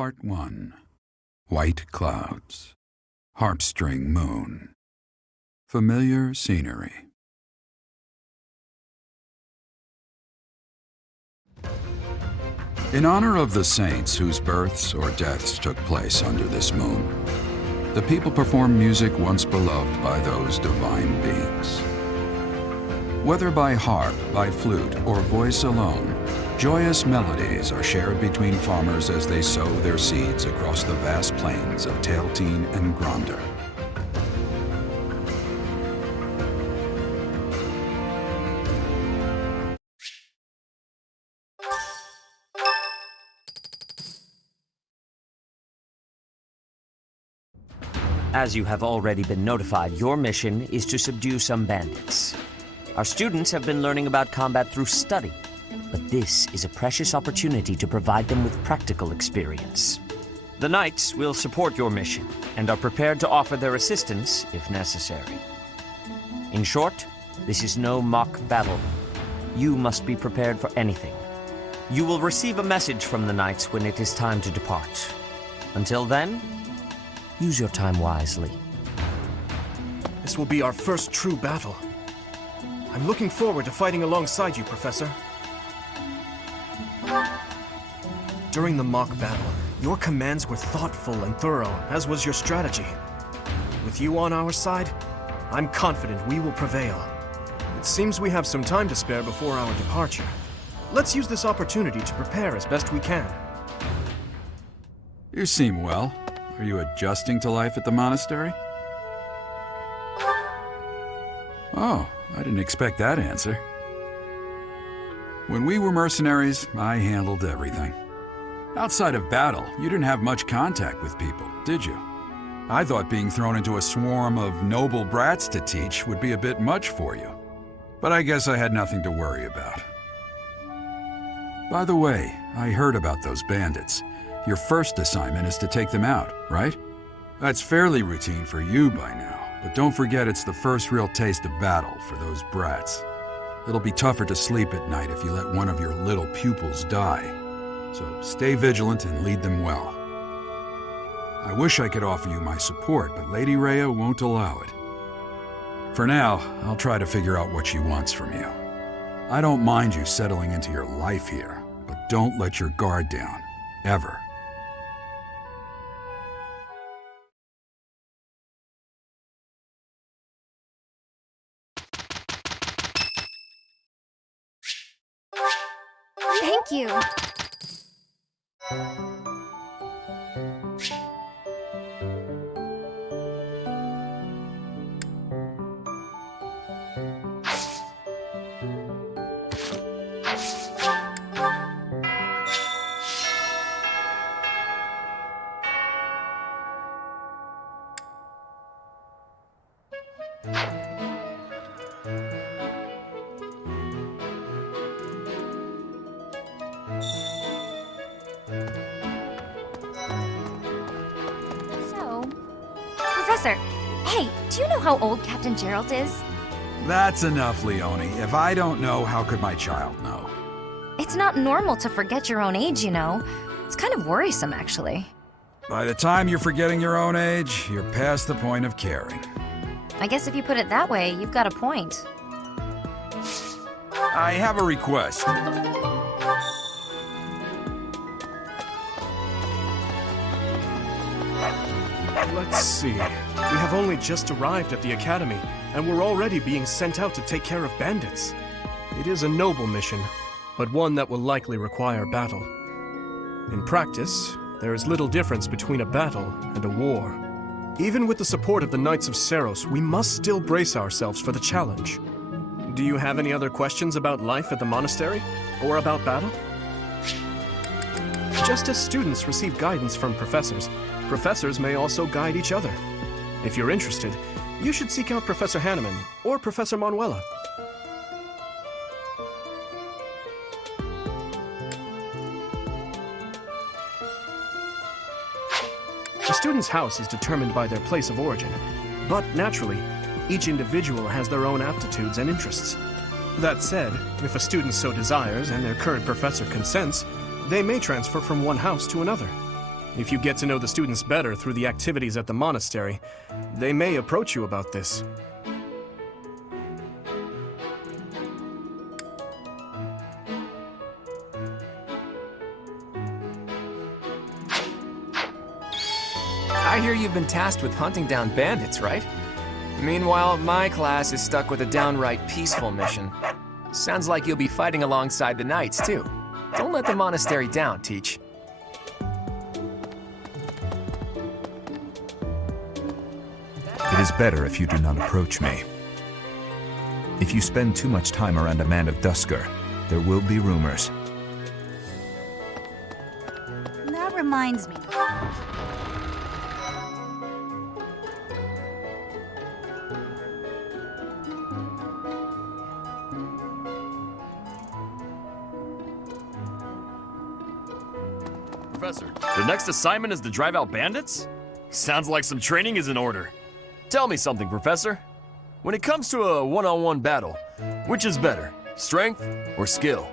Part 1. White Clouds. Harpstring Moon. Familiar scenery. In honor of the saints whose births or deaths took place under this moon, the people perform music once beloved by those divine beings. Whether by harp, by flute, or voice alone, joyous melodies are shared between farmers as they sow their seeds across the vast plains of Tailteen and Gronder. As you have already been notified, your mission is to subdue some bandits. Our students have been learning about combat through study, but this is a precious opportunity to provide them with practical experience. The Knights will support your mission and are prepared to offer their assistance if necessary. In short, this is no mock battle. You must be prepared for anything. You will receive a message from the Knights when it is time to depart. Until then, use your time wisely. This will be our first true battle. I'm looking forward to fighting alongside you, Professor. During the mock battle, your commands were thoughtful and thorough, as was your strategy. With you on our side, I'm confident we will prevail. It seems we have some time to spare before our departure. Let's use this opportunity to prepare as best we can. You seem well. Are you adjusting to life at the monastery? Oh, I didn't expect that answer. When we were mercenaries, I handled everything. Outside of battle, you didn't have much contact with people, did you? I thought being thrown into a swarm of noble brats to teach would be a bit much for you. But I guess I had nothing to worry about. By the way, I heard about those bandits. Your first assignment is to take them out, right? That's fairly routine for you by now, but don't forget it's the first real taste of battle for those brats. It'll be tougher to sleep at night if you let one of your little pupils die. So stay vigilant and lead them well. I wish I could offer you my support, but Lady Rhea won't allow it. For now, I'll try to figure out what she wants from you. I don't mind you settling into your life here, but don't let your guard down, ever. Thank you. Professor, hey, do you know how old Captain Gerald is? That's enough, Leone. If I don't know, how could my child know? It's not normal to forget your own age, you know. It's kind of worrisome, actually. By the time you're forgetting your own age, you're past the point of caring. I guess if you put it that way, you've got a point. I have a request. Let's see. We have only just arrived at the Academy, and we're already being sent out to take care of bandits. It is a noble mission, but one that will likely require battle. In practice, there is little difference between a battle and a war. Even with the support of the Knights of Seros, we must still brace ourselves for the challenge. Do you have any other questions about life at the monastery? Or about battle? Just as students receive guidance from professors, professors may also guide each other. If you're interested, you should seek out Professor Hanneman or Professor Manuela. A student's house is determined by their place of origin, but naturally, each individual has their own aptitudes and interests. That said, if a student so desires and their current professor consents, they may transfer from one house to another. If you get to know the students better through the activities at the monastery, they may approach you about this. I hear you've been tasked with hunting down bandits, right? Meanwhile, my class is stuck with a downright peaceful mission. Sounds like you'll be fighting alongside the knights, too. Don't let the monastery down, Teach. It is better if you do not approach me. If you spend too much time around a man of Dusker, there will be rumors. That reminds me. Professor, the next assignment is to drive out bandits? Sounds like some training is in order. Tell me something, Professor. When it comes to a one-on-one battle, which is better, strength or skill?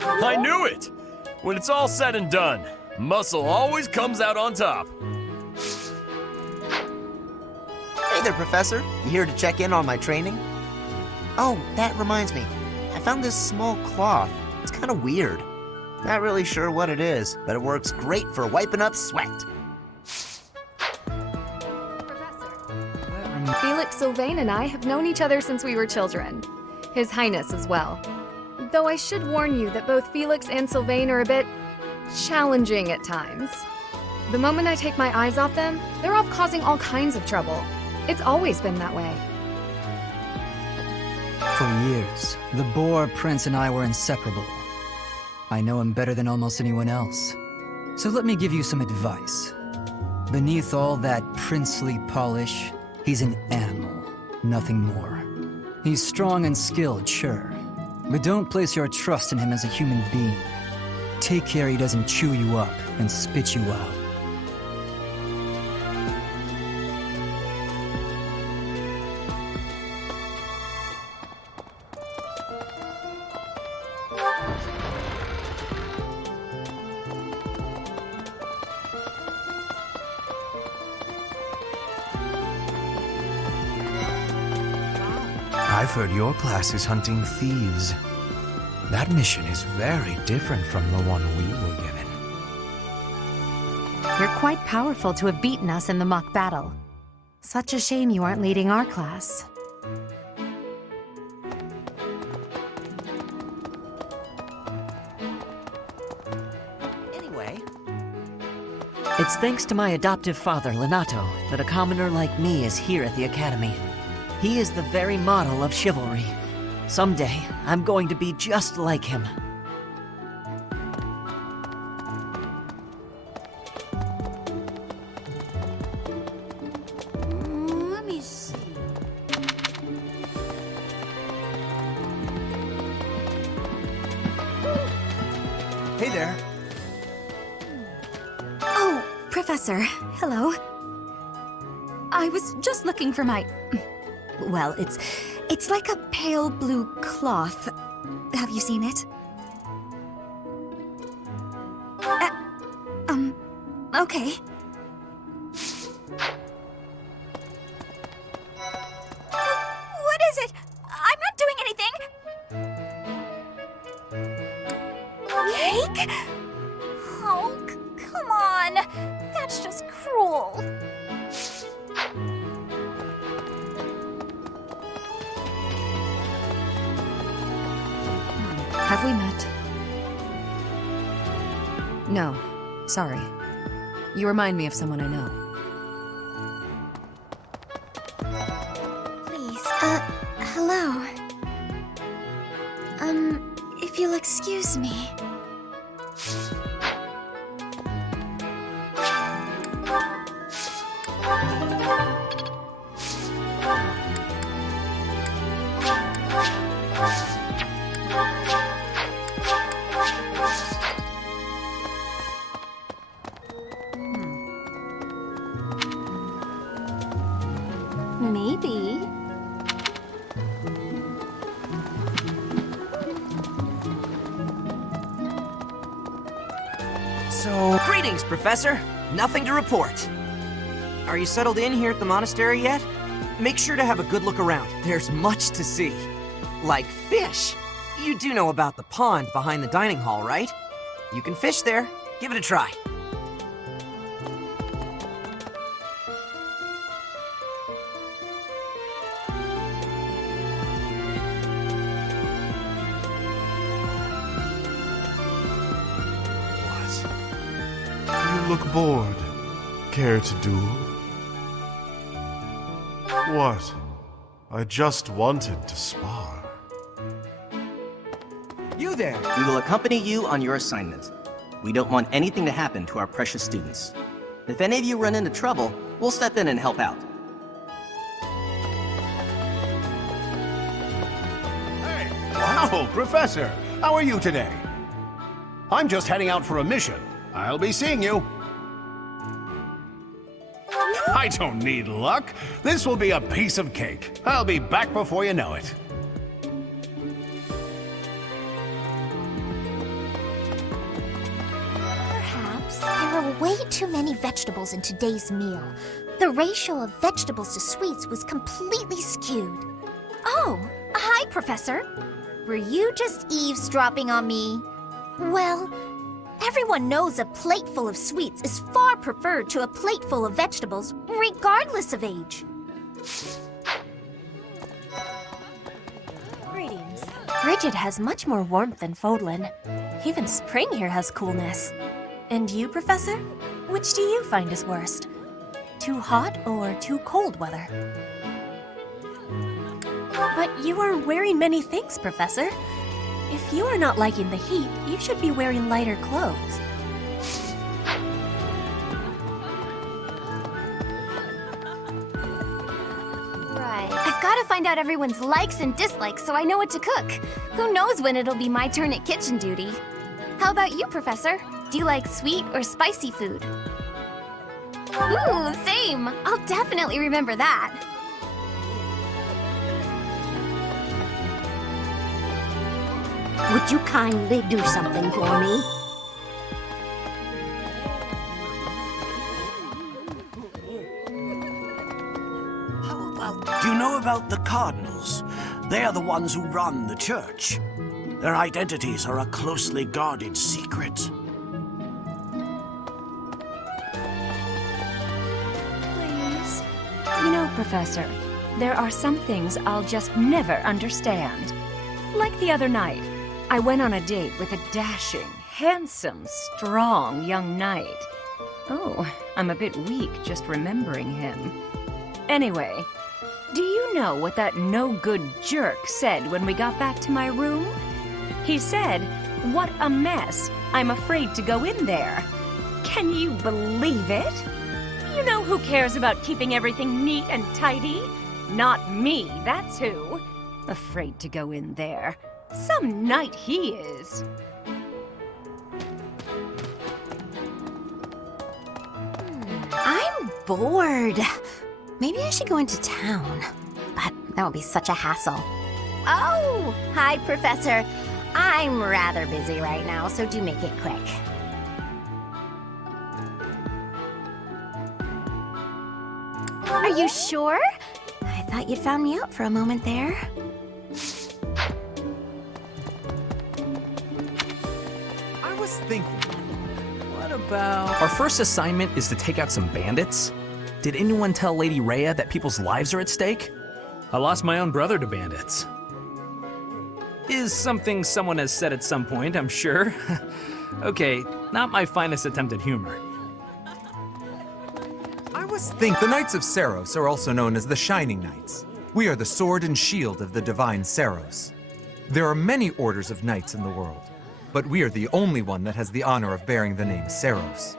I knew it! When it's all said and done, muscle always comes out on top. Hey there, Professor. You here to check in on my training? Oh, that reminds me. I found this small cloth. It's kind of weird. Not really sure what it is, but it works great for wiping up sweat. Felix Sylvain and I have known each other since we were children. His Highness as well. Though I should warn you that both Felix and Sylvain are a bit challenging at times. The moment I take my eyes off them, they're off causing all kinds of trouble. It's always been that way. For years, the Boar Prince and I were inseparable. I know him better than almost anyone else. So let me give you some advice. Beneath all that princely polish, he's an animal, nothing more. He's strong and skilled, sure, but don't place your trust in him as a human being. Take care he doesn't chew you up and spit you out. I've heard your class is hunting thieves. That mission is very different from the one we were given. You're quite powerful to have beaten us in the mock battle. Such a shame you aren't leading our class. Anyway, It's thanks to my adoptive father, Lenato, that a commoner like me is here at the Academy. He is the very model of chivalry. Someday, I'm going to be just like him. Let me see. hey there. Oh, Professor, hello. I was just looking for my... Well, it's like a pale blue cloth. Have you seen it? Okay. What is it? I'm not doing anything! Cake? Oh, come on. That's just cruel. Have we met? No, sorry. You remind me of someone I know. Please, hello. If you'll excuse me. Maybe. So... Greetings, Professor. Nothing to report. Are you settled in here at the monastery yet? Make sure to have a good look around. There's much to see. Like fish. You do know about the pond behind the dining hall, right? You can fish there. Give it a try. You look bored. Care to duel? What? I just wanted to spar. You there! We will accompany you on your assignment. We don't want anything to happen to our precious students. If any of you run into trouble, we'll step in and help out. Hey! Wow, Professor! How are you today? I'm just heading out for a mission. I'll be seeing you. I don't need luck. This will be a piece of cake. I'll be back before you know it. Perhaps there are way too many vegetables in today's meal. The ratio of vegetables to sweets was completely skewed. Oh, hi, Professor. Were you just eavesdropping on me? Well, everyone knows a plate full of sweets is far preferred to a plate full of vegetables, regardless of age. Greetings. Frigid has much more warmth than Fodlan. Even spring here has coolness. And you, Professor? Which do you find is worst? Too hot or too cold weather? But you are wearing many things, Professor. If you are not liking the heat, you should be wearing lighter clothes. Right. I've got to find out everyone's likes and dislikes so I know what to cook. Who knows when it'll be my turn at kitchen duty? How about you, Professor? Do you like sweet or spicy food? Ooh, same! I'll definitely remember that. Would you kindly do something for me? Do you know about the Cardinals? They are the ones who run the church. Their identities are a closely guarded secret. Please? You know, Professor, there are some things I'll just never understand. Like the other night, I went on a date with a dashing, handsome, strong young knight. Oh, I'm a bit weak just remembering him. Anyway, do you know what that no-good jerk said when we got back to my room? He said, "What a mess. I'm afraid to go in there." Can you believe it? You know who cares about keeping everything neat and tidy? Not me, that's who. Afraid to go in there. Some knight he is. I'm bored. Maybe I should go into town. But that would be such a hassle. Oh, hi, Professor. I'm rather busy right now, so do make it quick. Are you sure? I thought you'd found me out for a moment there. I was thinking, what about... Our first assignment is to take out some bandits. Did anyone tell Lady Rhea that people's lives are at stake? I lost my own brother to bandits. Is something someone has said at some point, I'm sure. Okay, not my finest attempt at humor. I was thinking... The Knights of Seros are also known as the Shining Knights. We are the sword and shield of the divine Seros. There are many orders of knights in the world, but we are the only one that has the honor of bearing the name Seros.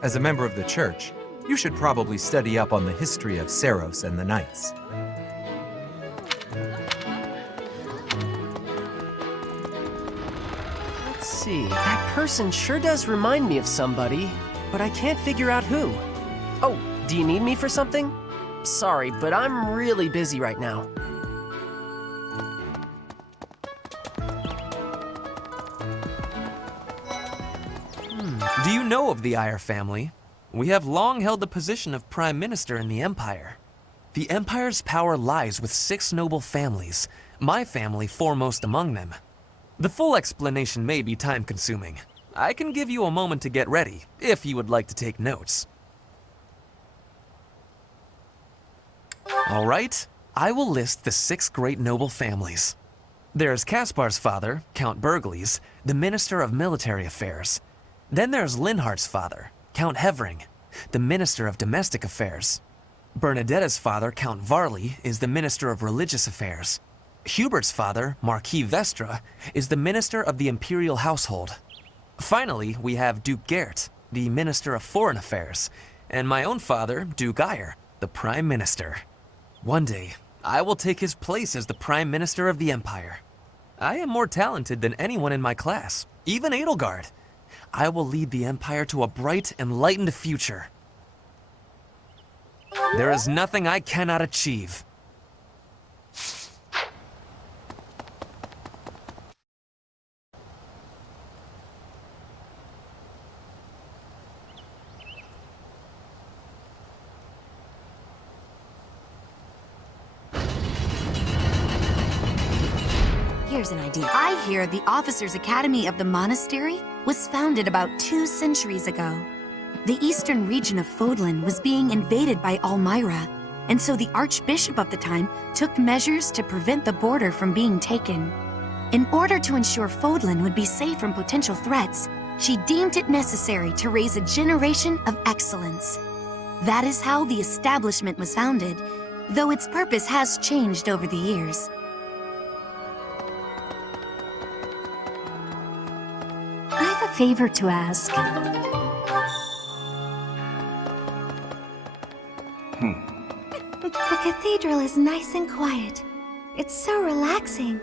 As a member of the church, you should probably study up on the history of Seros and the knights. Let's see, that person sure does remind me of somebody, but I can't figure out who. Oh, do you need me for something? Sorry, but I'm really busy right now. Do you know of the Eyre family? We have long held the position of Prime Minister in the Empire. The Empire's power lies with 6 noble families, my family foremost among them. The full explanation may be time-consuming. I can give you a moment to get ready, if you would like to take notes. All right, I will list the 6 great noble families. There's Caspar's father, Count Burgles, the Minister of Military Affairs. Then there's Linhardt's father, Count Hevering, the Minister of Domestic Affairs. Bernadetta's father, Count Varley, is the Minister of Religious Affairs. Hubert's father, Marquis Vestra, is the Minister of the Imperial Household. Finally, we have Duke Gert, the Minister of Foreign Affairs, and my own father, Duke Eyre, the Prime Minister. One day, I will take his place as the Prime Minister of the Empire. I am more talented than anyone in my class, even Edelgard. I will lead the Empire to a bright, enlightened future. There is nothing I cannot achieve. Here's an idea. I hear the Officers' Academy of the Monastery was founded about 2 centuries ago. The eastern region of Fodlan was being invaded by Almyra, and so the Archbishop of the time took measures to prevent the border from being taken. In order to ensure Fodlan would be safe from potential threats, she deemed it necessary to raise a generation of excellence. That is how the establishment was founded, though its purpose has changed over the years. I have a favor to ask. The cathedral is nice and quiet. It's so relaxing.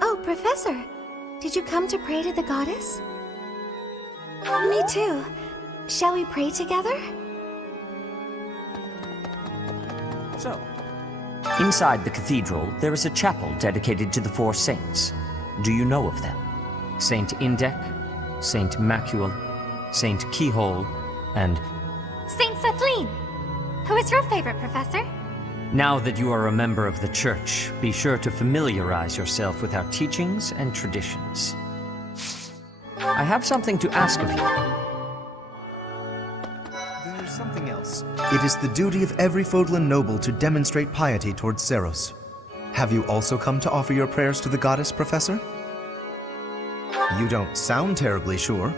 Oh, Professor, did you come to pray to the goddess? Me too. Shall we pray together? So, inside the cathedral, there is a chapel dedicated to the 4 saints. Do you know of them? Saint Indek, Saint Macule, Saint Keyhole, and... Saint Setline! Who is your favorite, Professor? Now that you are a member of the Church, be sure to familiarize yourself with our teachings and traditions. I have something to ask of you. There's something else. It is the duty of every Fodlan noble to demonstrate piety towards Seros. Have you also come to offer your prayers to the goddess, Professor? You don't sound terribly sure.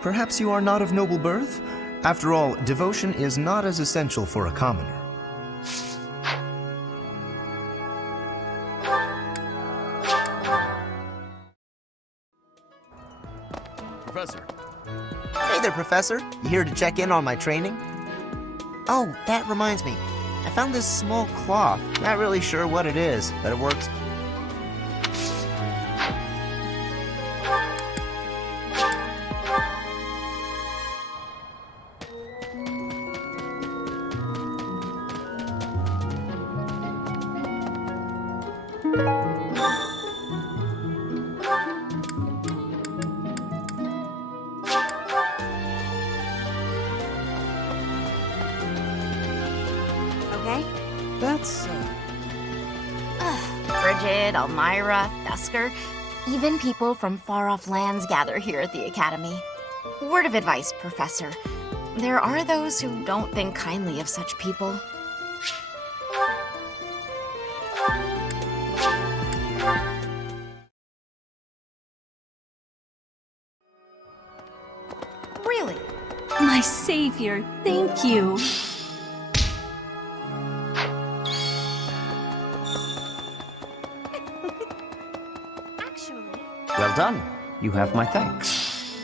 Perhaps you are not of noble birth? After all, devotion is not as essential for a commoner. Professor. Hey there, Professor. You here to check in on my training? Oh, that reminds me. I found this small cloth. Not really sure what it is, but it works. That's... Brigid, Almyra, Thusker, even people from far-off lands gather here at the Academy. Word of advice, Professor. There are those who don't think kindly of such people. Really? My savior, thank you. Well done. You have my thanks.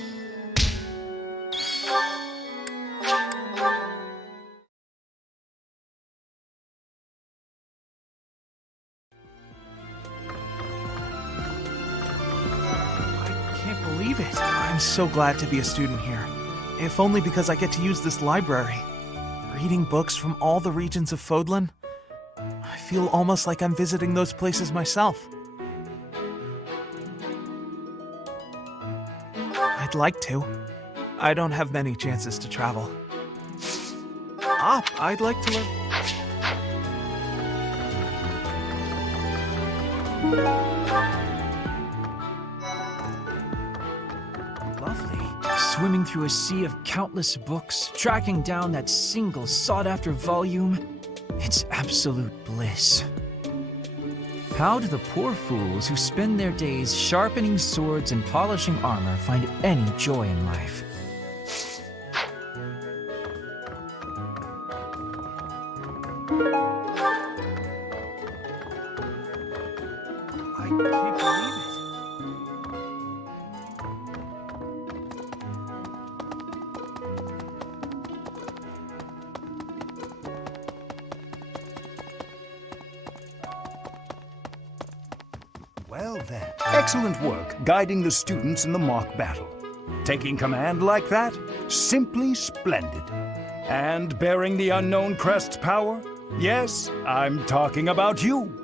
Can't believe it. I'm so glad to be a student here. If only because I get to use this library. Reading books from all the regions of Fodlan. I feel almost like I'm visiting those places myself. I'd like to. I don't have many chances to travel. I'd like to learn. Lovely. Swimming through a sea of countless books, tracking down that single sought-after volume. It's absolute bliss. How do the poor fools who spend their days sharpening swords and polishing armor find any joy in life? I can't believe it. Well then, excellent work guiding the students in the mock battle. Taking command like that? Simply splendid. And bearing the unknown crest's power? Yes, I'm talking about you.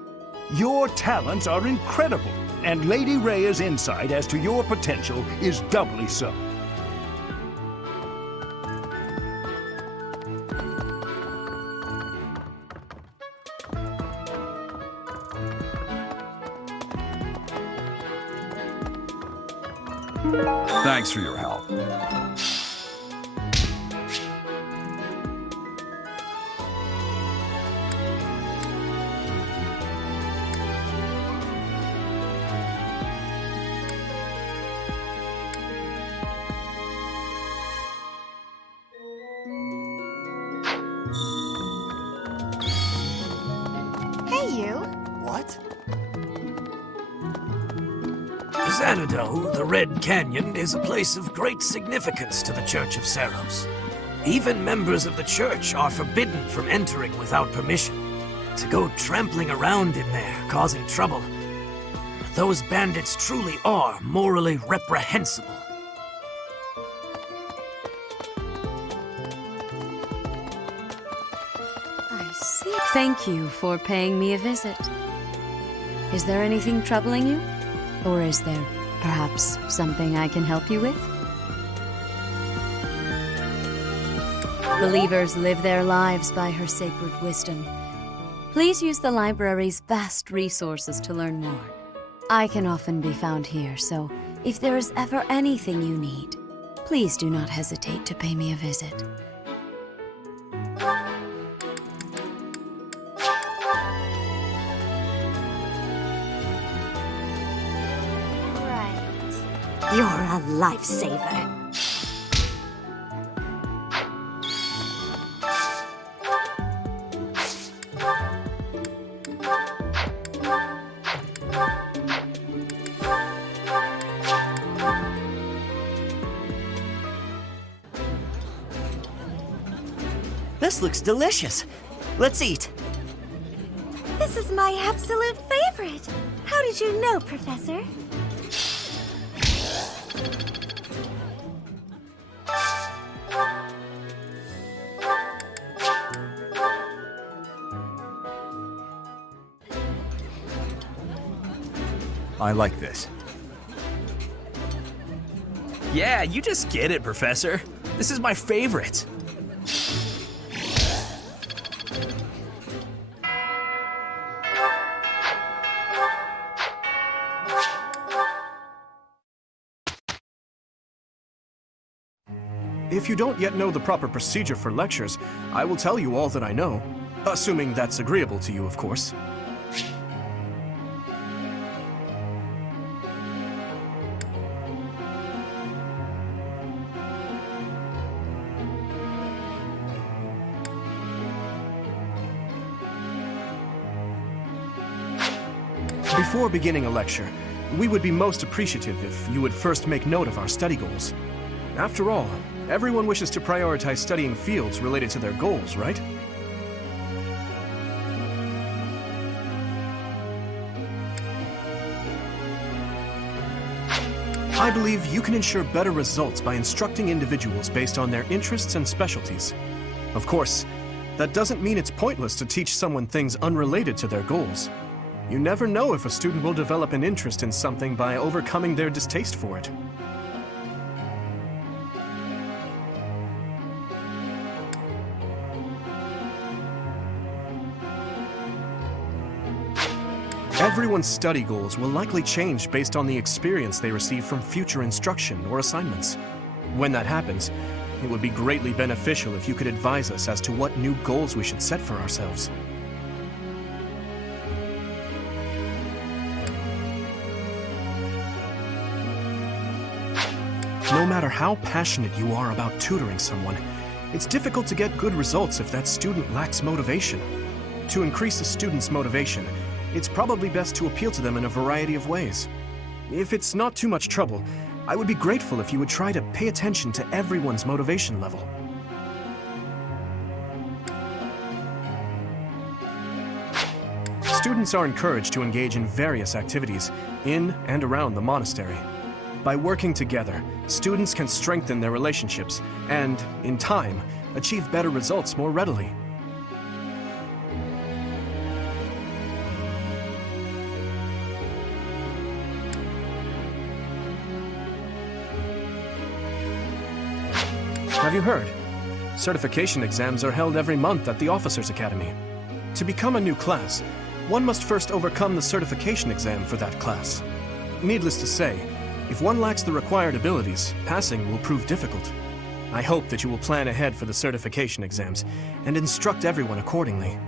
Your talents are incredible, and Lady Rhea's insight as to your potential is doubly so. Thanks for your help. Hey, you. What? Xanadu, the Red Canyon, is a place of great significance to the Church of Seros. Even members of the church are forbidden from entering without permission. To go trampling around in there, causing trouble. Those bandits truly are morally reprehensible. I see. Thank you for paying me a visit. Is there anything troubling you? Or is there perhaps something I can help you with? Believers live their lives by her sacred wisdom. Please use the library's vast resources to learn more. I can often be found here, so if there is ever anything you need, please do not hesitate to pay me a visit. You're a lifesaver. This looks delicious. Let's eat. This is my absolute favorite. How did you know, Professor? I like this. Yeah, you just get it, Professor. This is my favorite. If you don't yet know the proper procedure for lectures, I will tell you all that I know. Assuming that's agreeable to you, of course. Before beginning a lecture, we would be most appreciative if you would first make note of our study goals. After all, everyone wishes to prioritize studying fields related to their goals, right? I believe you can ensure better results by instructing individuals based on their interests and specialties. Of course, that doesn't mean it's pointless to teach someone things unrelated to their goals. You never know if a student will develop an interest in something by overcoming their distaste for it. Everyone's study goals will likely change based on the experience they receive from future instruction or assignments. When that happens, it would be greatly beneficial if you could advise us as to what new goals we should set for ourselves. No matter how passionate you are about tutoring someone, it's difficult to get good results if that student lacks motivation. To increase a student's motivation, it's probably best to appeal to them in a variety of ways. If it's not too much trouble, I would be grateful if you would try to pay attention to everyone's motivation level. Students are encouraged to engage in various activities in and around the monastery. By working together, students can strengthen their relationships and, in time, achieve better results more readily. Have you heard? Certification exams are held every month at the Officers' Academy. To become a new class, one must first overcome the certification exam for that class. Needless to say, if one lacks the required abilities, passing will prove difficult. I hope that you will plan ahead for the certification exams and instruct everyone accordingly.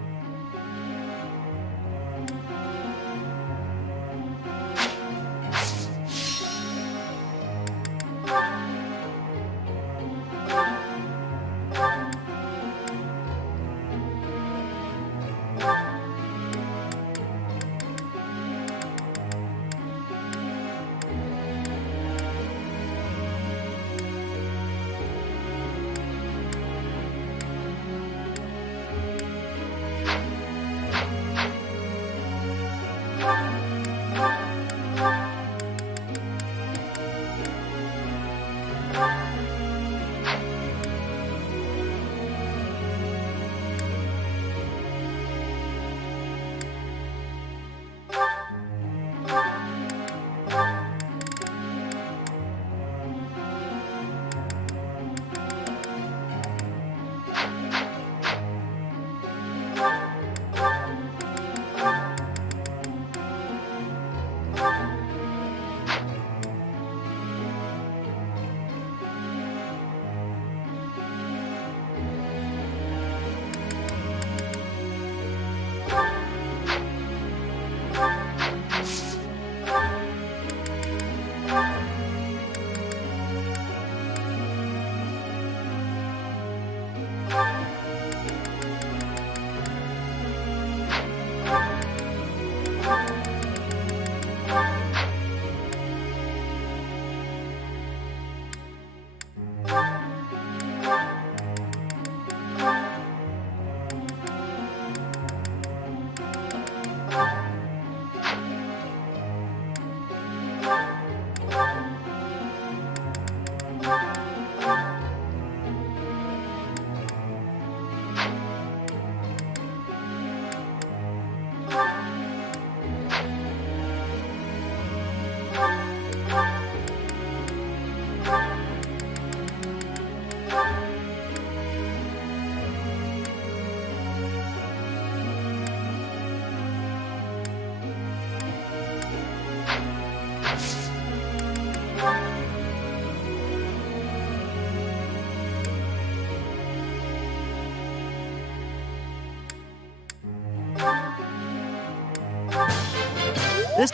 This...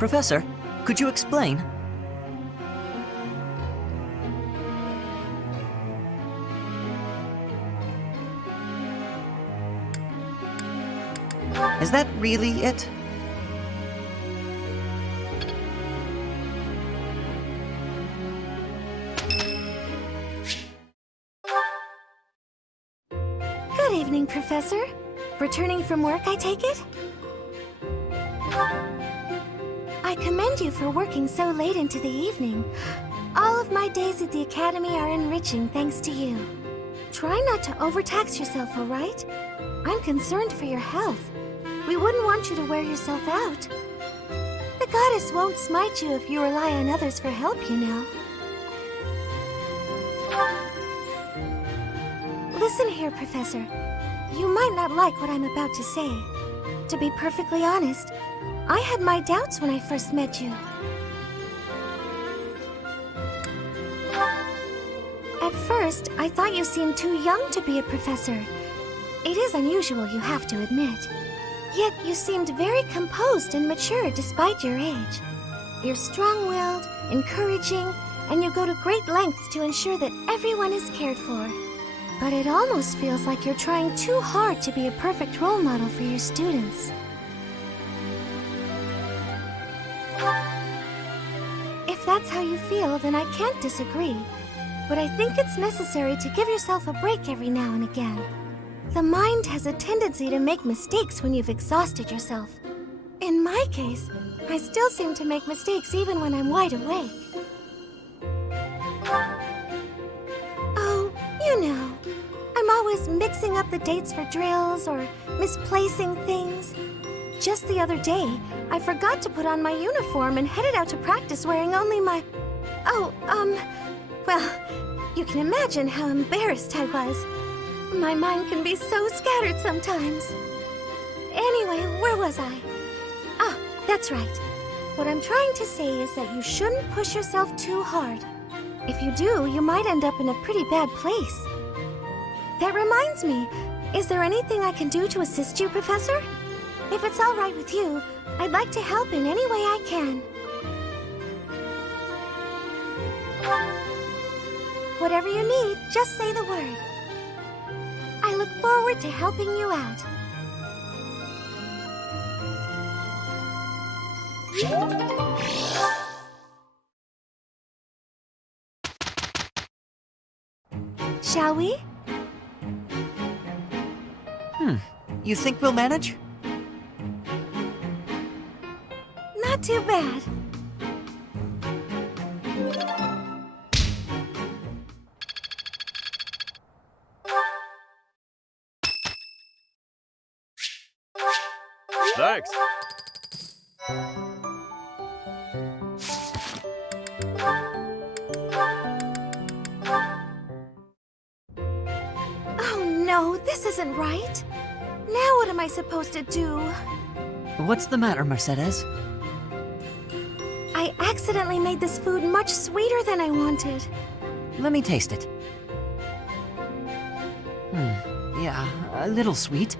Professor, could you explain? Is that really it? Good evening, Professor. Returning from work, I take it? I commend you for working so late into the evening. All of my days at the Academy are enriching thanks to you. Try not to overtax yourself, all right? I'm concerned for your health. We wouldn't want you to wear yourself out. The goddess won't smite you if you rely on others for help, you know. Listen here, Professor. You might not like what I'm about to say. To be perfectly honest, I had my doubts when I first met you. At first, I thought you seemed too young to be a professor. It is unusual, you have to admit. Yet you seemed very composed and mature despite your age. You're strong-willed, encouraging, and you go to great lengths to ensure that everyone is cared for. But it almost feels like you're trying too hard to be a perfect role model for your students. If that's how you feel, then I can't disagree. But I think it's necessary to give yourself a break every now and again. The mind has a tendency to make mistakes when you've exhausted yourself. In my case, I still seem to make mistakes even when I'm wide awake. Oh, you know, I'm always mixing up the dates for drills or misplacing things. Just the other day, I forgot to put on my uniform and headed out to practice wearing only my... well, you can imagine how embarrassed I was. My mind can be so scattered sometimes. Anyway, where was I? Ah, that's right. What I'm trying to say is that you shouldn't push yourself too hard. If you do, you might end up in a pretty bad place. That reminds me, is there anything I can do to assist you, Professor? If it's all right with you, I'd like to help in any way I can. Whatever you need, just say the word. I look forward to helping you out. Shall we? You think we'll manage? Not too bad. Thanks. Oh no, this isn't right. Now what am I supposed to do? What's the matter, Mercedes? I accidentally made this food much sweeter than I wanted. Let me taste it. Yeah, a little sweet.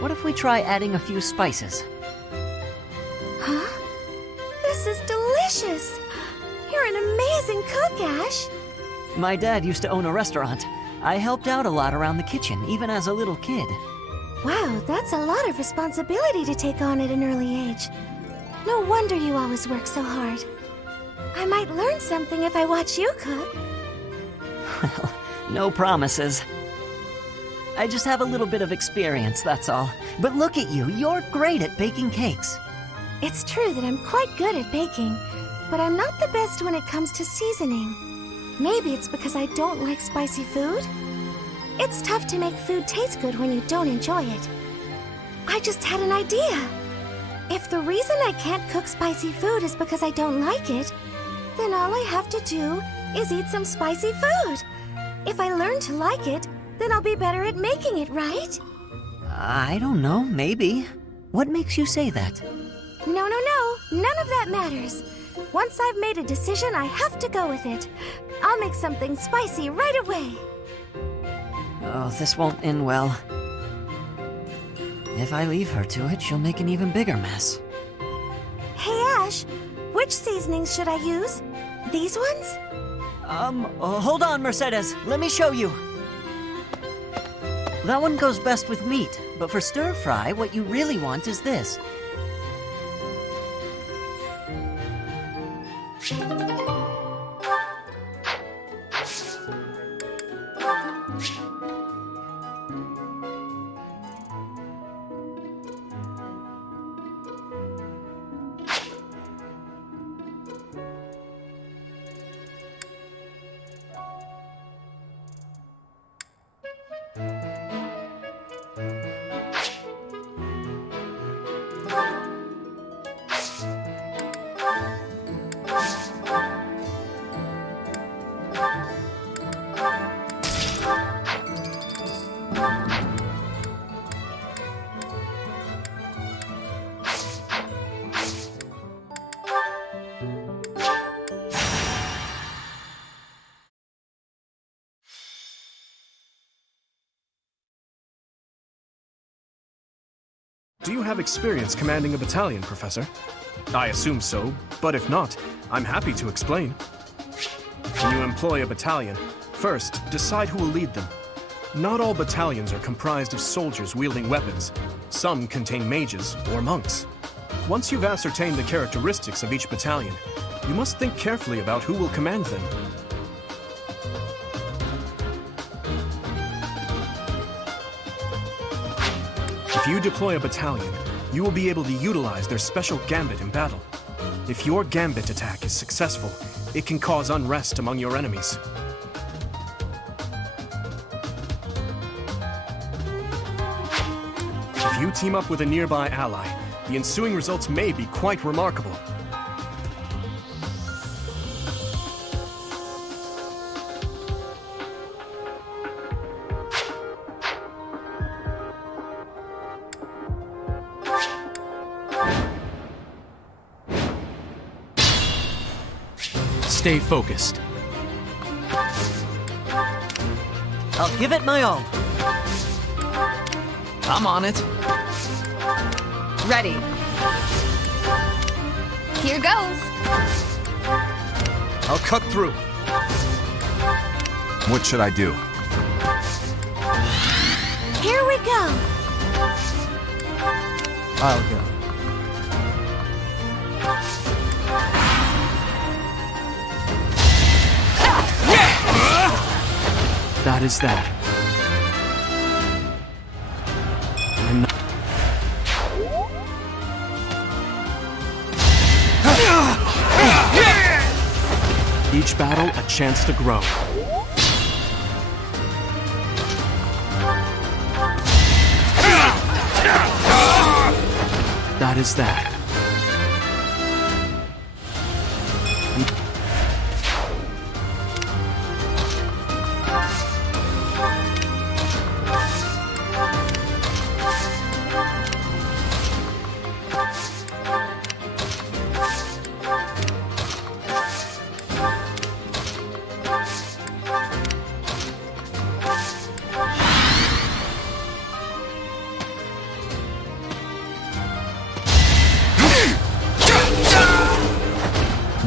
What if we try adding a few spices? Huh? This is delicious! You're an amazing cook, Ash! My dad used to own a restaurant. I helped out a lot around the kitchen, even as a little kid. Wow, that's a lot of responsibility to take on at an early age. No wonder you always work so hard. I might learn something if I watch you cook. Well, no promises. I just have a little bit of experience, that's all. But look at you, you're great at baking cakes. It's true that I'm quite good at baking, but I'm not the best when it comes to seasoning. Maybe it's because I don't like spicy food? It's tough to make food taste good when you don't enjoy it. I just had an idea. If the reason I can't cook spicy food is because I don't like it, then all I have to do is eat some spicy food. If I learn to like it, then I'll be better at making it, right? I don't know, maybe. What makes you say that? No, none of that matters. Once I've made a decision, I have to go with it. I'll make something spicy right away. Oh, this won't end well. If I leave her to it, she'll make an even bigger mess. Hey, Dash. Which seasonings should I use? These ones? Hold on, Mercedes. Let me show you. That one goes best with meat, but for stir fry, what you really want is this. Do you have experience commanding a battalion, Professor? I assume so, but if not, I'm happy to explain. When you employ a battalion, first, decide who will lead them. Not all battalions are comprised of soldiers wielding weapons. Some contain mages or monks. Once you've ascertained the characteristics of each battalion, you must think carefully about who will command them. If you deploy a battalion, you will be able to utilize their special gambit in battle. If your gambit attack is successful, it can cause unrest among your enemies. If you team up with a nearby ally, the ensuing results may be quite remarkable. Stay focused. I'll give it my all. I'm on it. Ready. Here goes. I'll cut through. What should I do? Here we go. I'll go. That is that. I'm not... Each battle a chance to grow. That is that.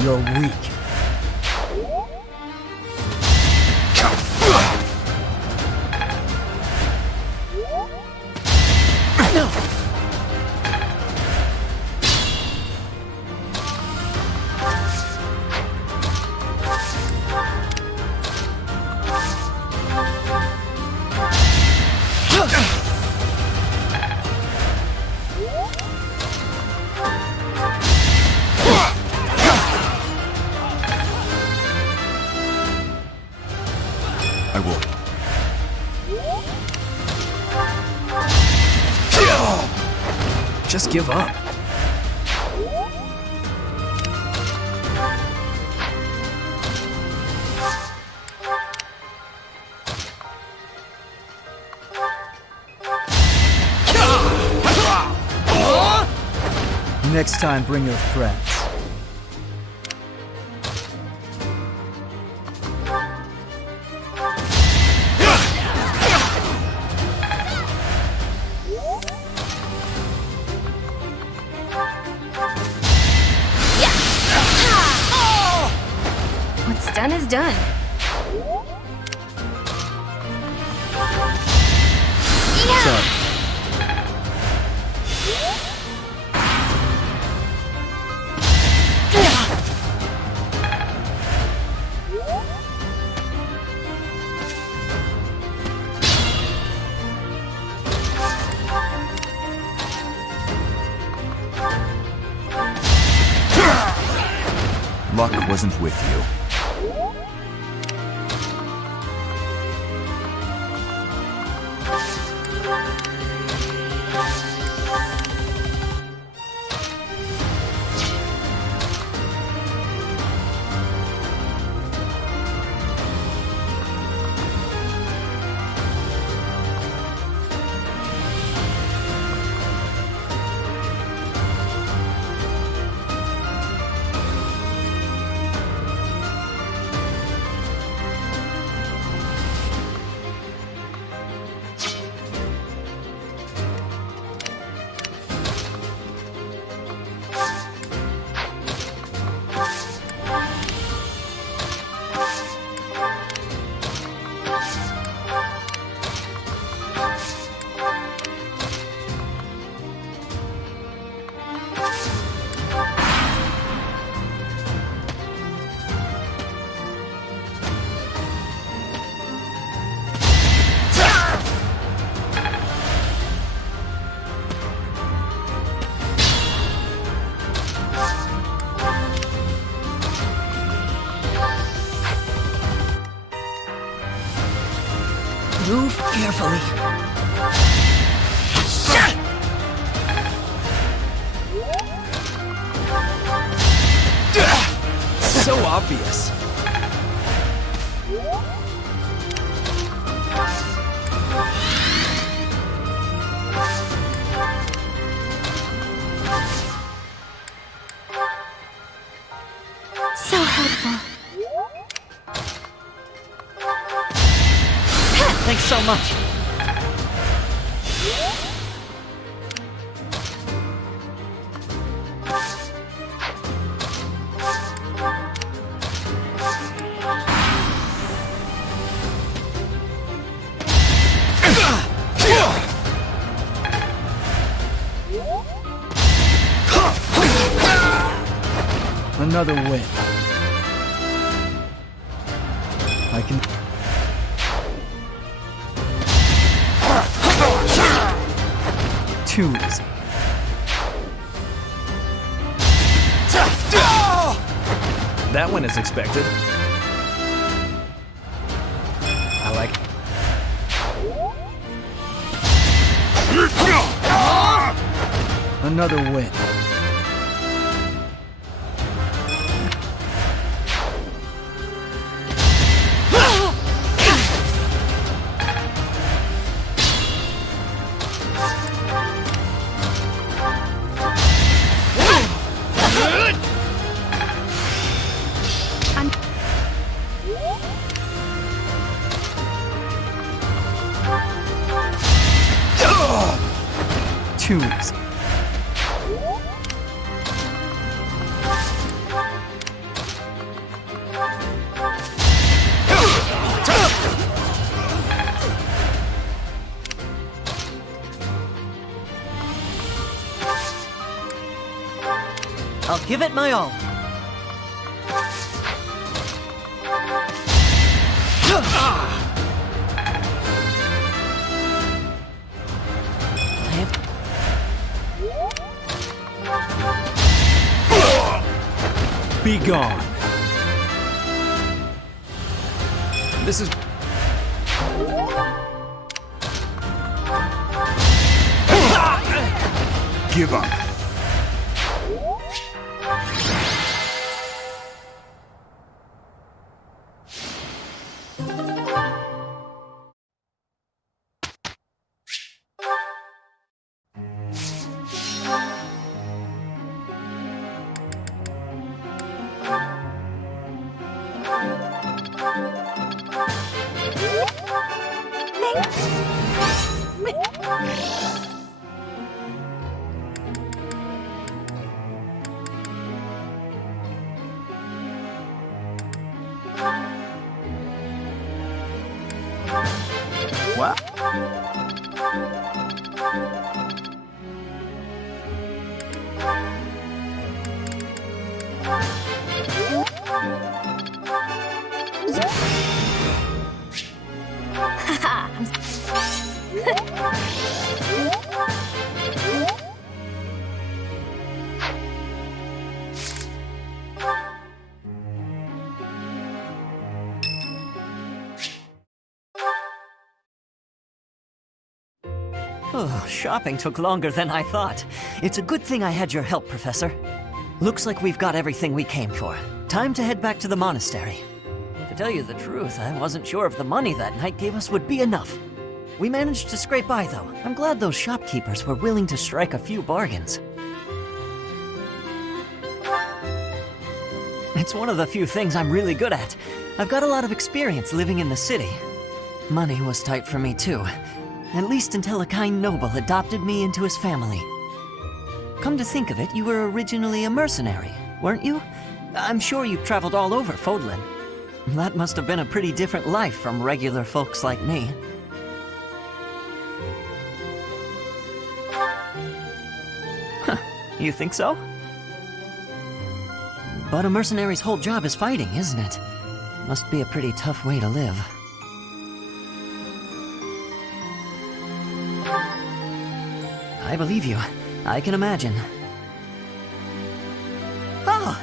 You're weak. I will. Just give up. Next time, bring your friends. done. Sorry. Luck wasn't with you. Move carefully. So obvious. So helpful. Thanks so much. Another win. I can... Too easy. That went as expected. I like it. Another win. Too easy. I'll give it my all. Be gone. This is... Give up. Thank you. What? Oh, shopping took longer than I thought. It's a good thing I had your help, Professor. Looks like we've got everything we came for. Time to head back to the monastery. To tell you the truth, I wasn't sure if the money that night gave us would be enough. We managed to scrape by, though. I'm glad those shopkeepers were willing to strike a few bargains. It's one of the few things I'm really good at. I've got a lot of experience living in the city. Money was tight for me, too. At least until a kind noble adopted me into his family. Come to think of it, you were originally a mercenary, weren't you? I'm sure you've traveled all over Fodlan. That must have been a pretty different life from regular folks like me. Huh, you think so? But a mercenary's whole job is fighting, isn't it? Must be a pretty tough way to live. I believe you. I can imagine. Oh!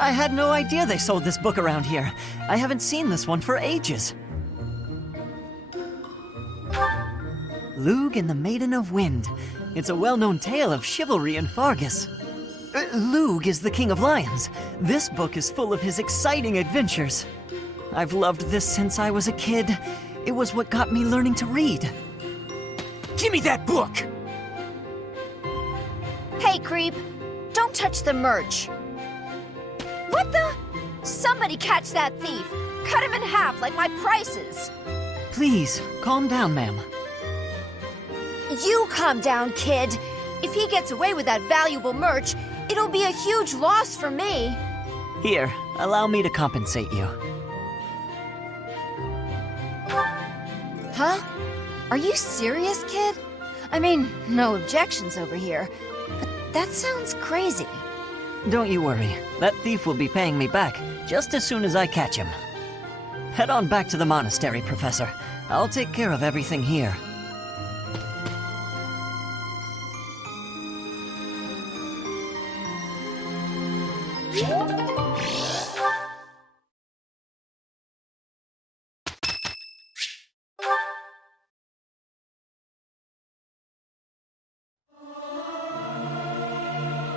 I had no idea they sold this book around here. I haven't seen this one for ages. Lug and the Maiden of Wind. It's a well-known tale of chivalry in Fargus. Lug is the King of Lions. This book is full of his exciting adventures. I've loved this since I was a kid. It was what got me learning to read. Give me that book! Hey, creep! Don't touch the merch! What the? Somebody catch that thief! Cut him in half like my prices! Please, calm down, ma'am. You calm down, kid! If he gets away with that valuable merch, it'll be a huge loss for me! Here, allow me to compensate you. Huh? Are you serious, kid? I mean, no objections over here, but that sounds crazy. Don't you worry. That thief will be paying me back just as soon as I catch him. Head on back to the monastery, Professor. I'll take care of everything here.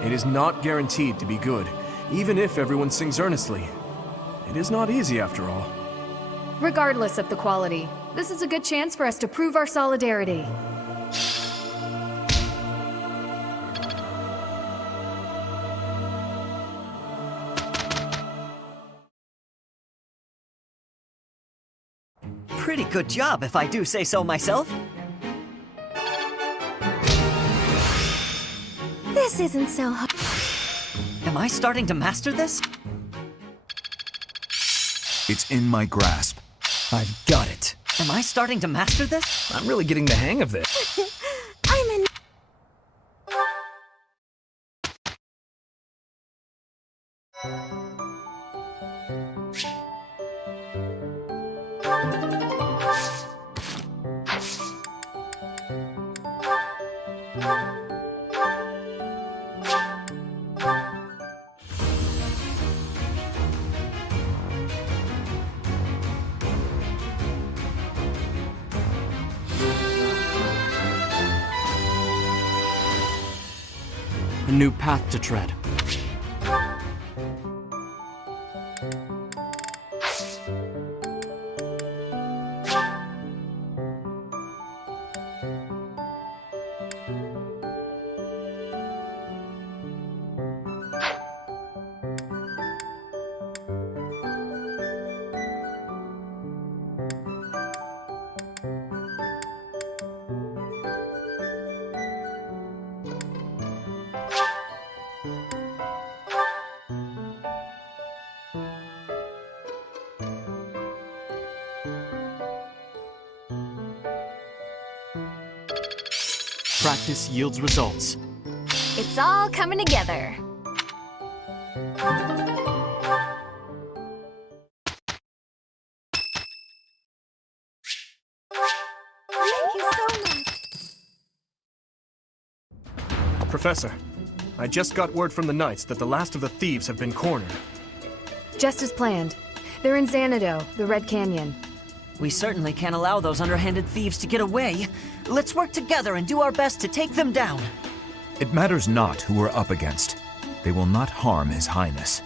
It is not guaranteed to be good, even if everyone sings earnestly. It is not easy, after all. Regardless of the quality, this is a good chance for us to prove our solidarity. Pretty good job, if I do say so myself. This isn't so hard. Am I starting to master this? It's in my grasp. I've got it. Am I starting to master this? I'm really getting the hang of this. I'm in. A new path to tread. practice yields results. It's all coming together. Thank you so much. Professor, I just got word from the Knights that the last of the thieves have been cornered. Just as planned. They're in Xanadu, the Red Canyon. We certainly can't allow those underhanded thieves to get away. Let's work together and do our best to take them down. It matters not who we're up against. They will not harm His Highness.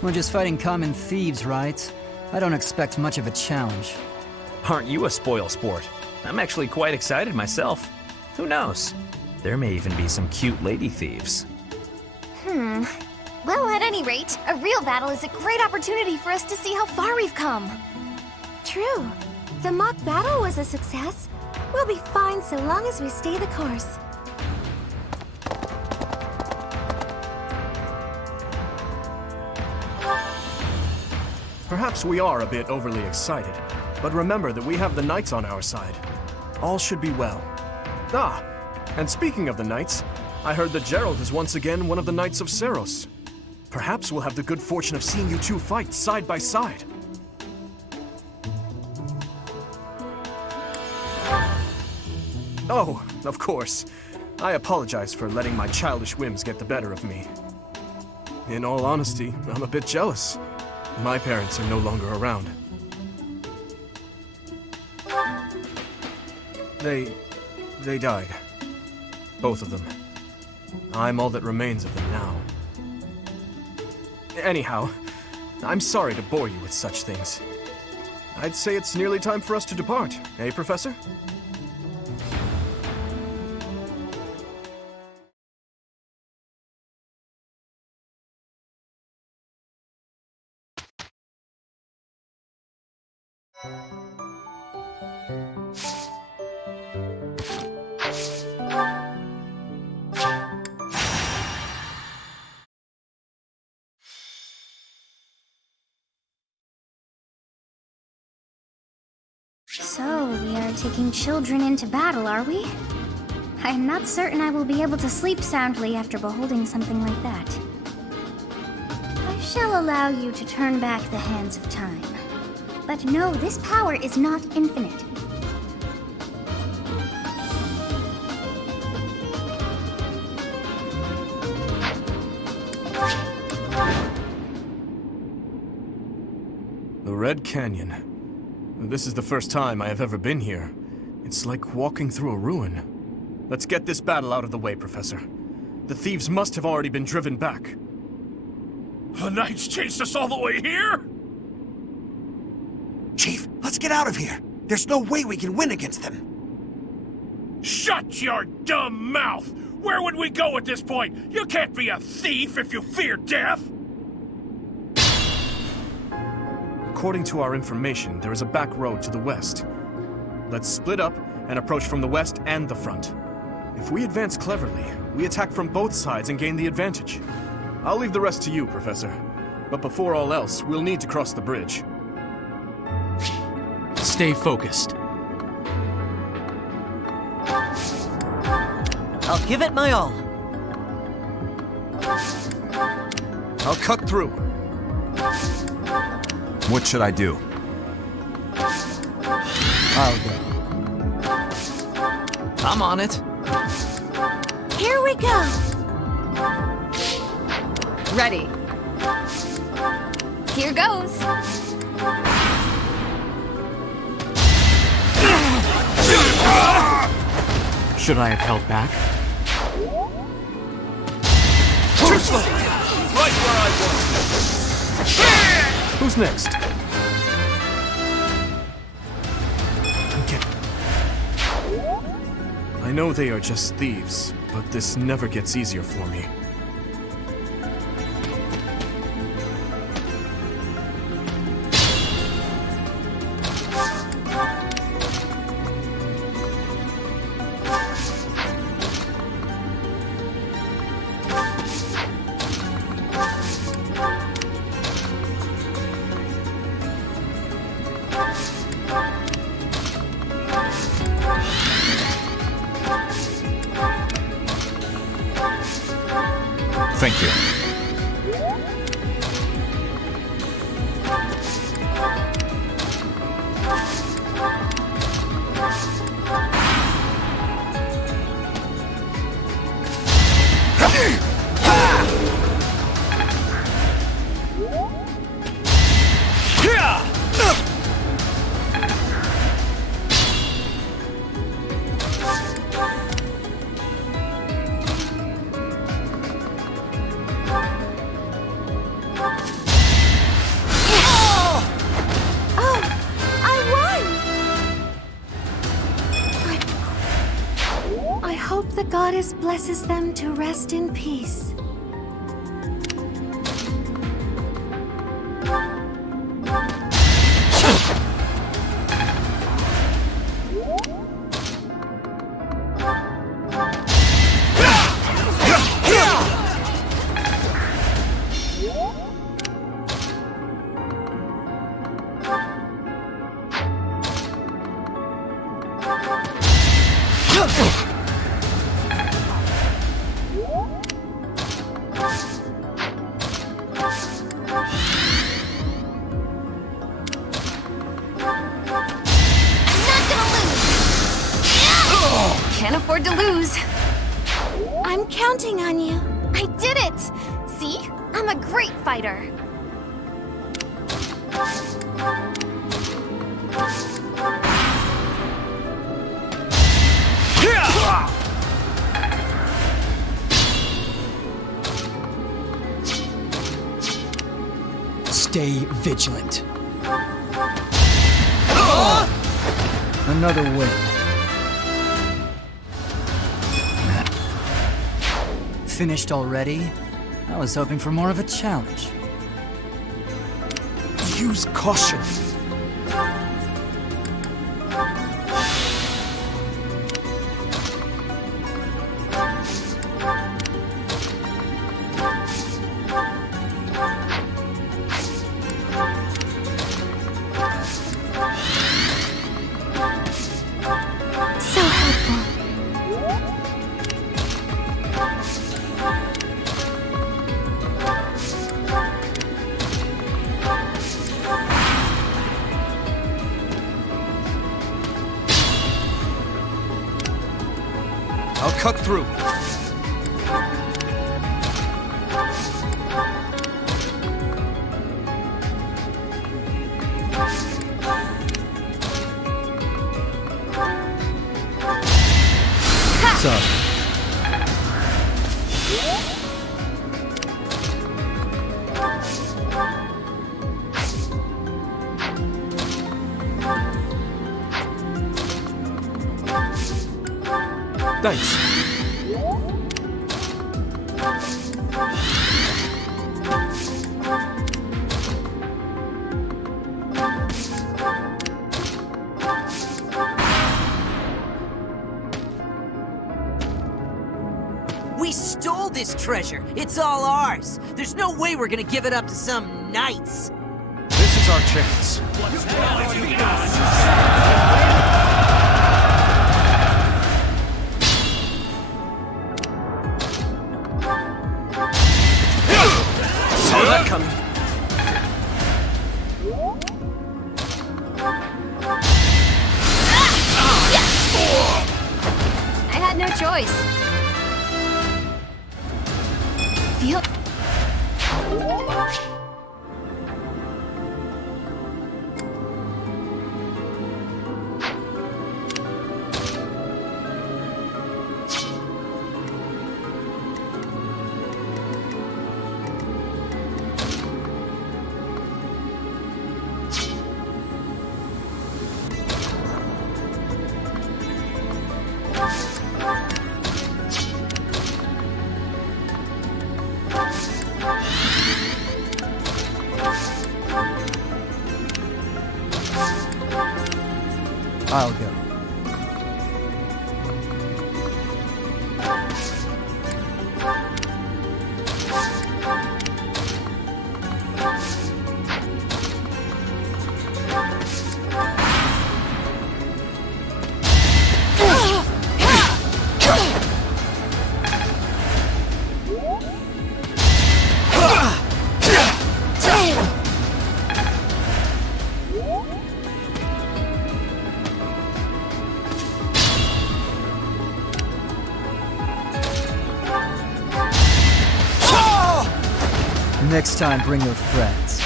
We're just fighting common thieves, right? I don't expect much of a challenge. Aren't you a spoil sport? I'm actually quite excited myself. Who knows? There may even be some cute lady thieves. Well, at any rate, a real battle is a great opportunity for us to see how far we've come. True. The mock battle was a success. We'll be fine so long as we stay the course. Perhaps we are a bit overly excited, but remember that we have the Knights on our side. All should be well. Ah, and speaking of the Knights, I heard that Gerald is once again one of the Knights of Seros. Perhaps we'll have the good fortune of seeing you two fight side by side. Oh, of course. I apologize for letting my childish whims get the better of me. In all honesty, I'm a bit jealous. My parents are no longer around. They died. Both of them. I'm all that remains of them now. Anyhow, I'm sorry to bore you with such things. I'd say it's nearly time for us to depart, eh, Professor? So, we are taking children into battle, are we? I am not certain I will be able to sleep soundly after beholding something like that. I shall allow you to turn back the hands of time. But no, this power is not infinite. The Red Canyon. This is the first time I have ever been here. It's like walking through a ruin. Let's get this battle out of the way, Professor. The thieves must have already been driven back. The Knights chased us all the way here? Chief, let's get out of here. There's no way we can win against them. Shut your dumb mouth! Where would we go at this point? You can't be a thief if you fear death! According to our information, there is a back road to the west. Let's split up and approach from the west and the front. If we advance cleverly, we attack from both sides and gain the advantage. I'll leave the rest to you, Professor. But before all else, we'll need to cross the bridge. Stay focused. I'll give it my all. I'll cut through. What should I do? I'll go. I'm on it. Here we go! Ready. Here goes. Should I have held back? Too slow! Right where I was! Who's next? I know they are just thieves, but this never gets easier for me. goddess blesses them to rest in peace. Can't afford to lose. I'm counting on you. I did it! See? I'm a great fighter. Stay vigilant. Another win. Finished already? I was hoping for more of a challenge. Use caution. So helpful. I'll cut through. Sorry. Thanks. We stole this treasure. It's all ours. There's no way we're gonna give it up to some knights. This is our chance. Saw that coming. I had no choice. Feel. I'll go. Next time, bring your friends.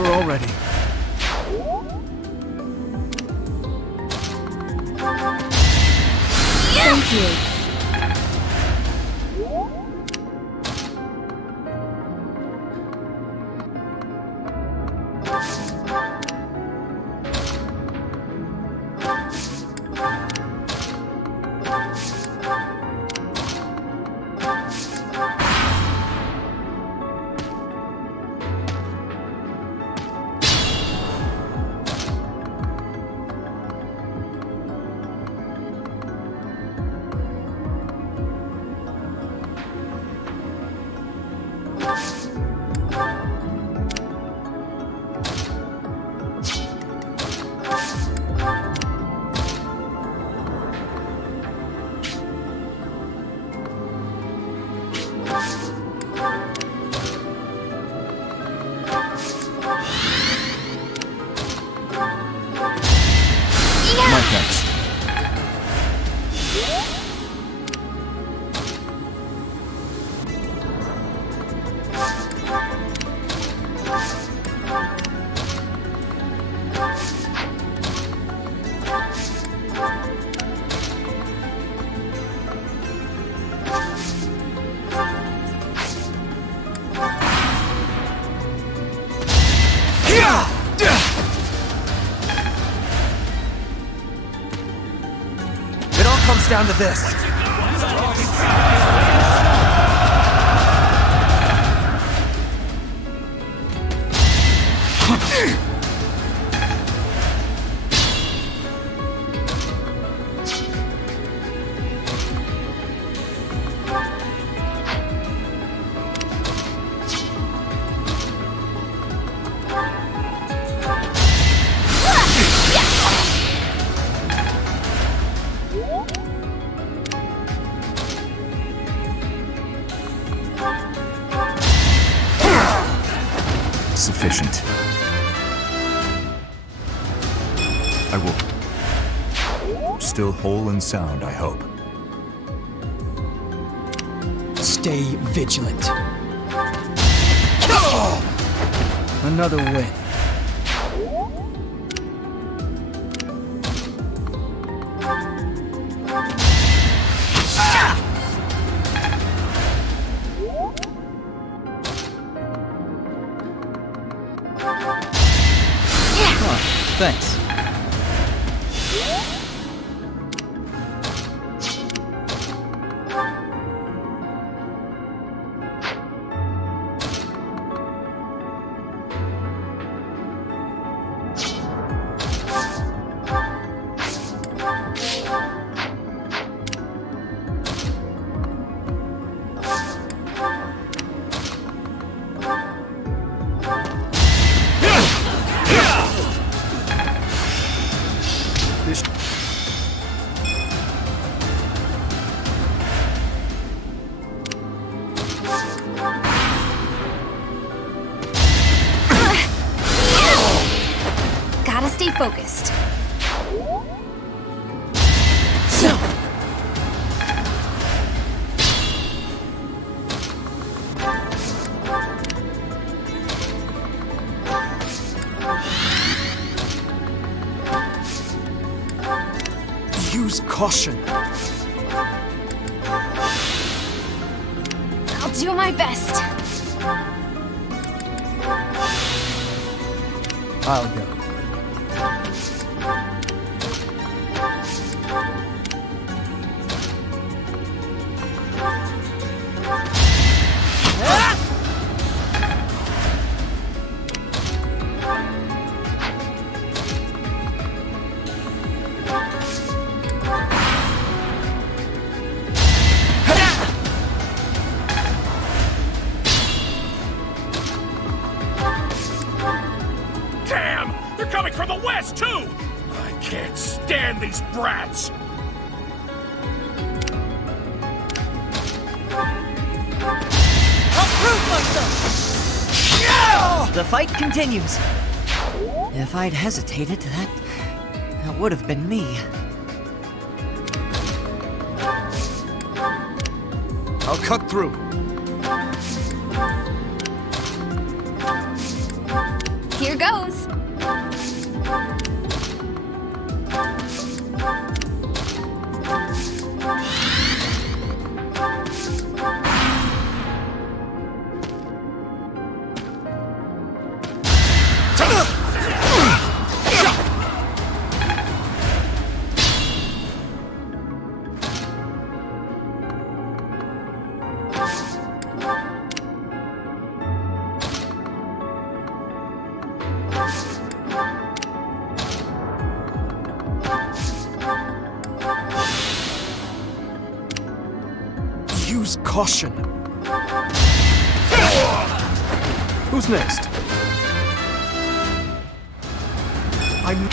over already. Thank you. My thanks. It all comes down to this. Sufficient. I will. Still whole and sound, I hope. Stay vigilant. Another win. Thanks. Gotta stay focused. Use caution. I'll do my best. I'll go. Damn! They're coming from the west, too! I can't stand these brats! I'll prove myself! The fight continues. If I'd hesitated, that would have been me. I'll cut through. Here goes. Use caution. Who's next? I'm...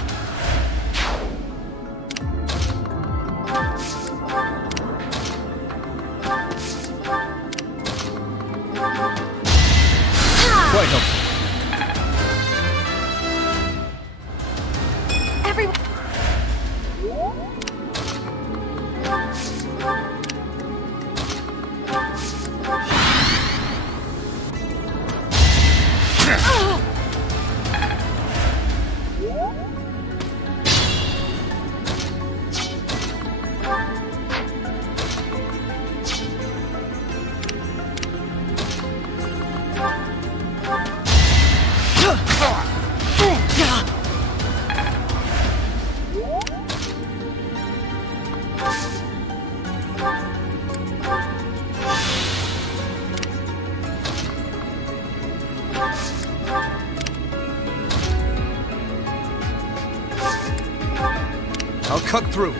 Quite helpful. Everyone. I'll cut through.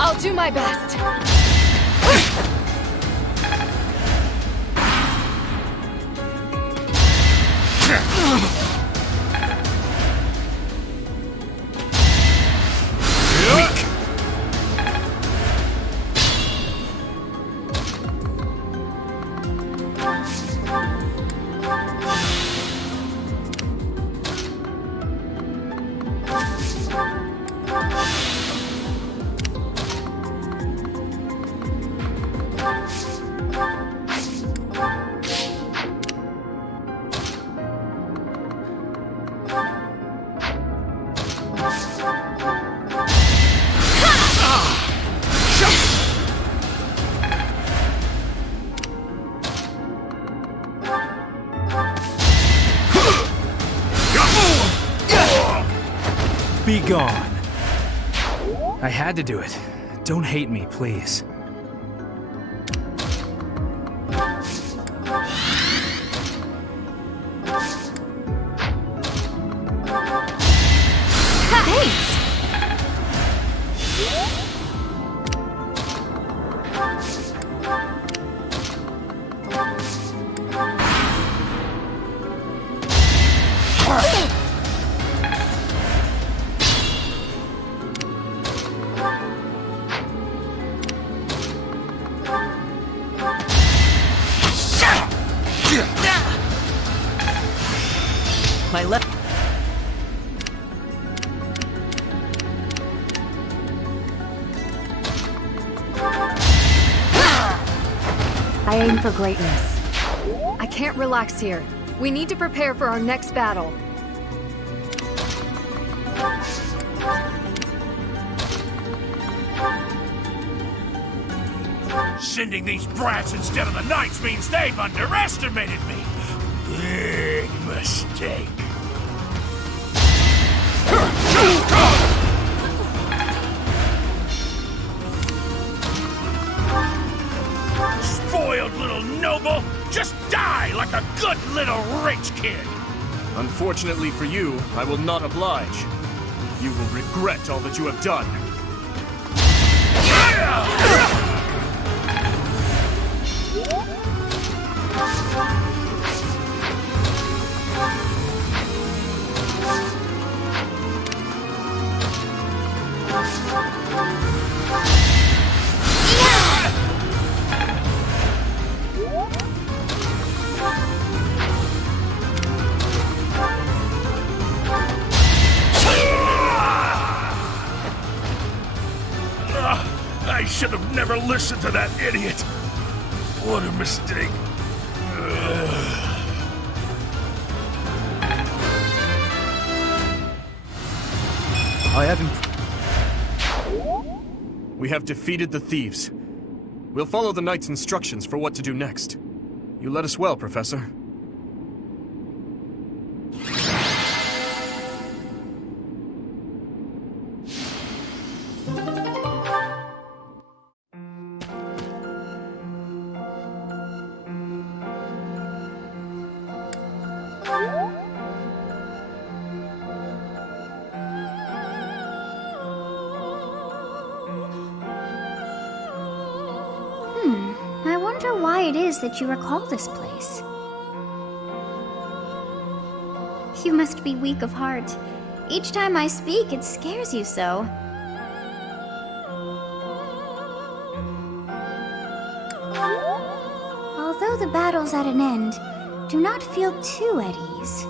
I'll do my best. Be gone. I had to do it. Don't hate me, please. Thanks. My left. I aim for greatness. I can't relax here. We need to prepare for our next battle. Sending these brats instead of the knights means they've underestimated me. Big mistake. Spoiled little noble! Just die like a good little rich kid! Unfortunately for you, I will not oblige. You will regret all that you have done. should have never listened to that idiot. What a mistake. I haven't... We have defeated the thieves. We'll follow the knight's instructions for what to do next. You led us well, Professor. I wonder why it is that you recall this place. You must be weak of heart. Each time I speak, it scares you so. Although the battle's at an end, do not feel too at ease.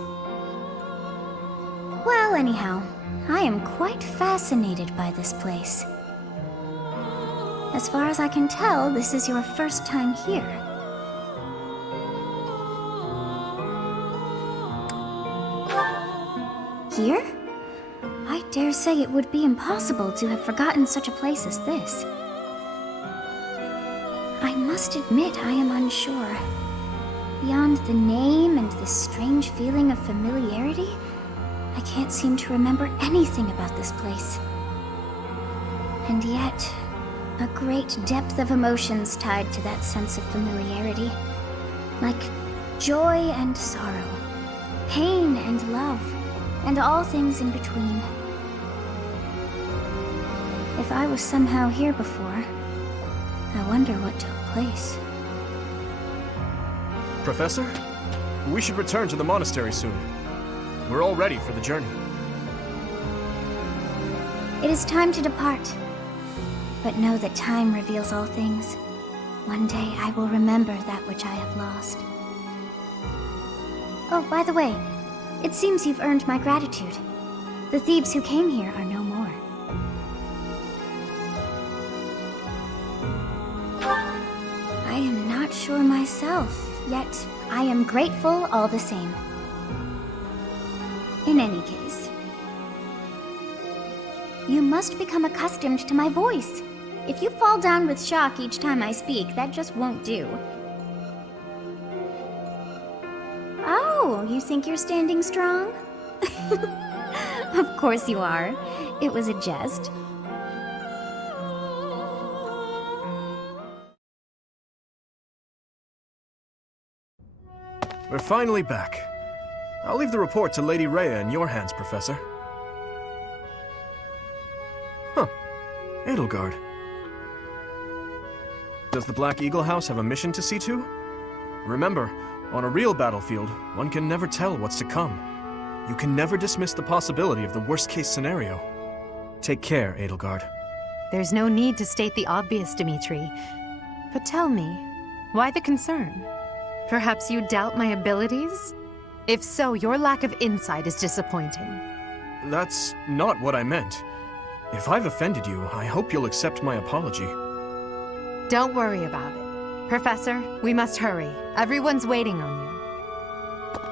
Well, anyhow, I am quite fascinated by this place. As far as I can tell, this is your first time here. Here? I dare say it would be impossible to have forgotten such a place as this. I must admit I am unsure. Beyond the name and this strange feeling of familiarity, I can't seem to remember anything about this place. And yet, a great depth of emotions tied to that sense of familiarity. Like joy and sorrow, pain and love, and all things in between. If I was somehow here before, I wonder what took place. Professor, we should return to the monastery soon. We're all ready for the journey. It is time to depart. But know that time reveals all things. One day I will remember that which I have lost. Oh, by the way, it seems you've earned my gratitude. The thieves who came here are no more. I am not sure myself, yet I am grateful all the same. In any case, you must become accustomed to my voice. If you fall down with shock each time I speak, that just won't do. Oh, you think you're standing strong? Of course you are. It was a jest. We're finally back. I'll leave the report to Lady Rhea in your hands, Professor. Huh. Edelgard. Does the Black Eagle House have a mission to see to? Remember, on a real battlefield, one can never tell what's to come. You can never dismiss the possibility of the worst-case scenario. Take care, Edelgard. There's no need to state the obvious, Dimitri. But tell me, why the concern? Perhaps you doubt my abilities? If so, your lack of insight is disappointing. That's not what I meant. If I've offended you, I hope you'll accept my apology. Don't worry about it. Professor, we must hurry. Everyone's waiting on you.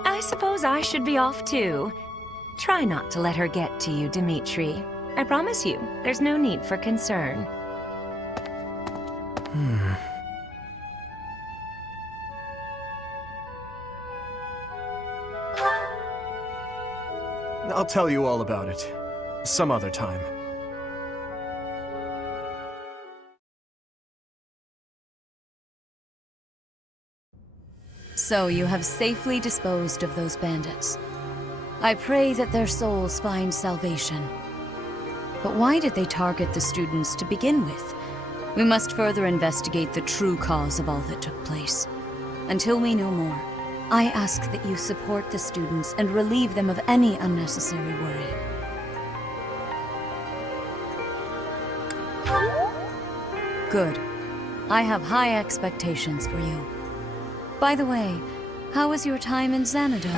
I suppose I should be off too. Try not to let her get to you, Dimitri. I promise you, there's no need for concern. I'll tell you all about it. Some other time. So you have safely disposed of those bandits. I pray that their souls find salvation. But why did they target the students to begin with? We must further investigate the true cause of all that took place. Until we know more, I ask that you support the students and relieve them of any unnecessary worry. Good. I have high expectations for you. By the way, how was your time in Xanadu?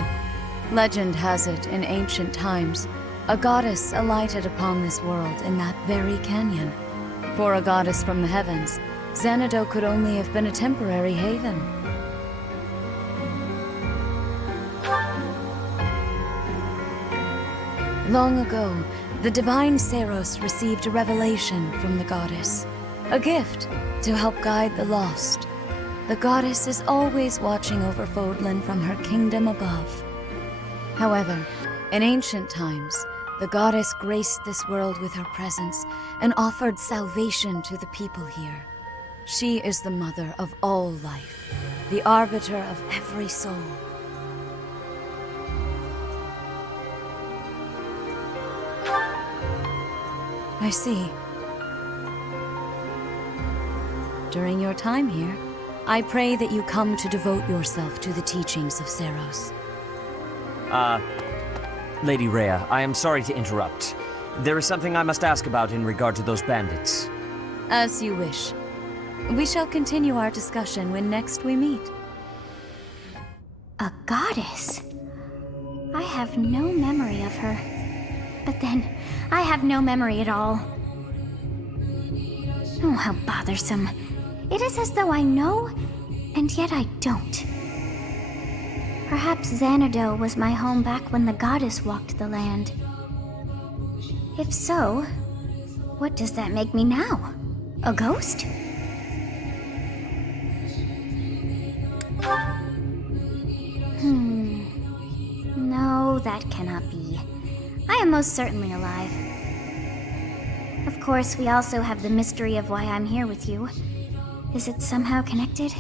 Legend has it, in ancient times, a goddess alighted upon this world in that very canyon. For a goddess from the heavens, Xanadu could only have been a temporary haven. Long ago, the divine Seros received a revelation from the goddess, a gift to help guide the lost. The goddess is always watching over Fodlan from her kingdom above. However, in ancient times, the goddess graced this world with her presence and offered salvation to the people here. She is the mother of all life, the arbiter of every soul. I see. During your time here, I pray that you come to devote yourself to the teachings of Seros. Lady Rhea, I am sorry to interrupt. There is something I must ask about in regard to those bandits. As you wish. We shall continue our discussion when next we meet. A goddess? I have no memory of her. But then, I have no memory at all. Oh, how bothersome. It is as though I know, and yet I don't. Perhaps Xanadu was my home back when the goddess walked the land. If so, what does that make me now? A ghost? No, that cannot be. I am most certainly alive. Of course, we also have the mystery of why I'm here with you. Is it somehow connected?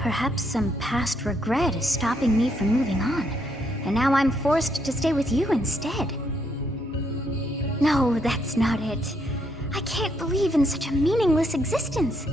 Perhaps some past regret is stopping me from moving on, and now I'm forced to stay with you instead. No, that's not it. I can't believe in such a meaningless existence.